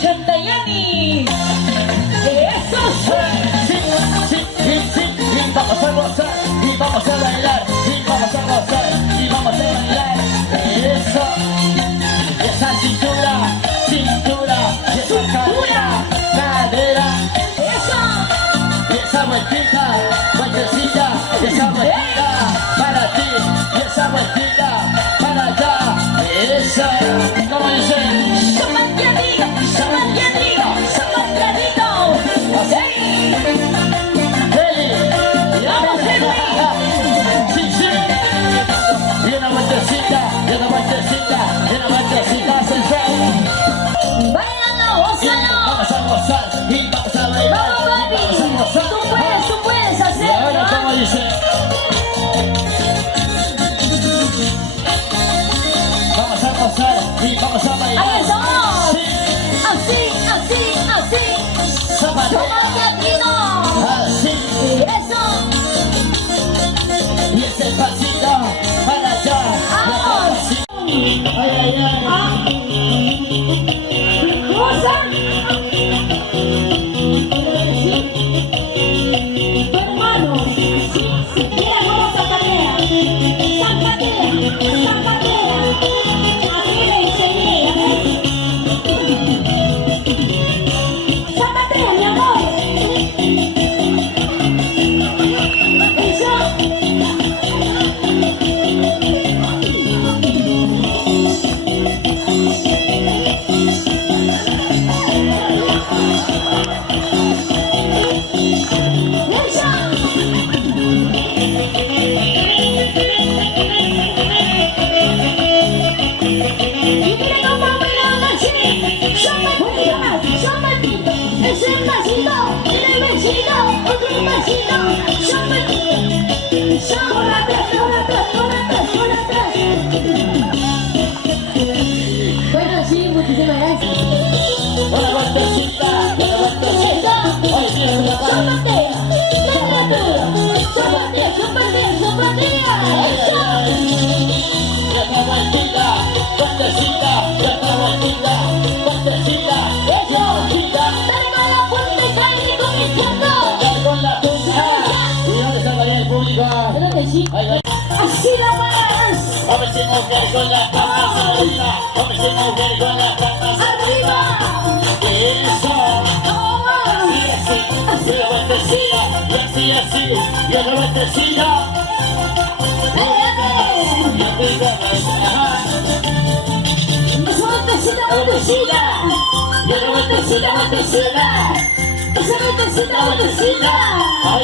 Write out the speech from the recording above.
Chantayani. Eso sí, y vamos a gozar, y vamos a bailar, y vamos a gozar, y vamos a bailar. Eso, esa cintura, y esa cadera, eso, y esa vueltita, y esa vueltita para ti, y esa vueltita para allá. Eso, como dicen. Vamos a gozar y vamos a bailar. Vamos, baby. Tú puedes hacerlo. Y ahora, como dice, vamos a gozar y vamos a bailar. Ahí estamos. Sí. Así. Zapatea. Así. Y eso. Y ese pasito para allá. Vamos. Ay. Cosa. Tu hermano. Mira cómo zapatea. Así le enseñé. Zapatea, mi amor. Eso. Bueno, sí, muchísimas gracias. Una vueltecita. Hoy sí es una Zapatea, zapatea. y otra vueltita, vueltecita, y otra vueltita, vueltecita, y otra vueltita. Dale con la puerta y cae comenzando. Bailar con la punta. ¿Y dónde está el público? Creo que sí. Ahí va. Así nomás. Hombres y mujeres con las palmas arriba. Hombres y mujeres con las palmas Arriba. Eso. Vamos. Y una vueltecita, y así, y otra vueltecita. Y arriba, ajá. Esa vueltecita. Y otra vueltecita. Esa vueltecita. Ahora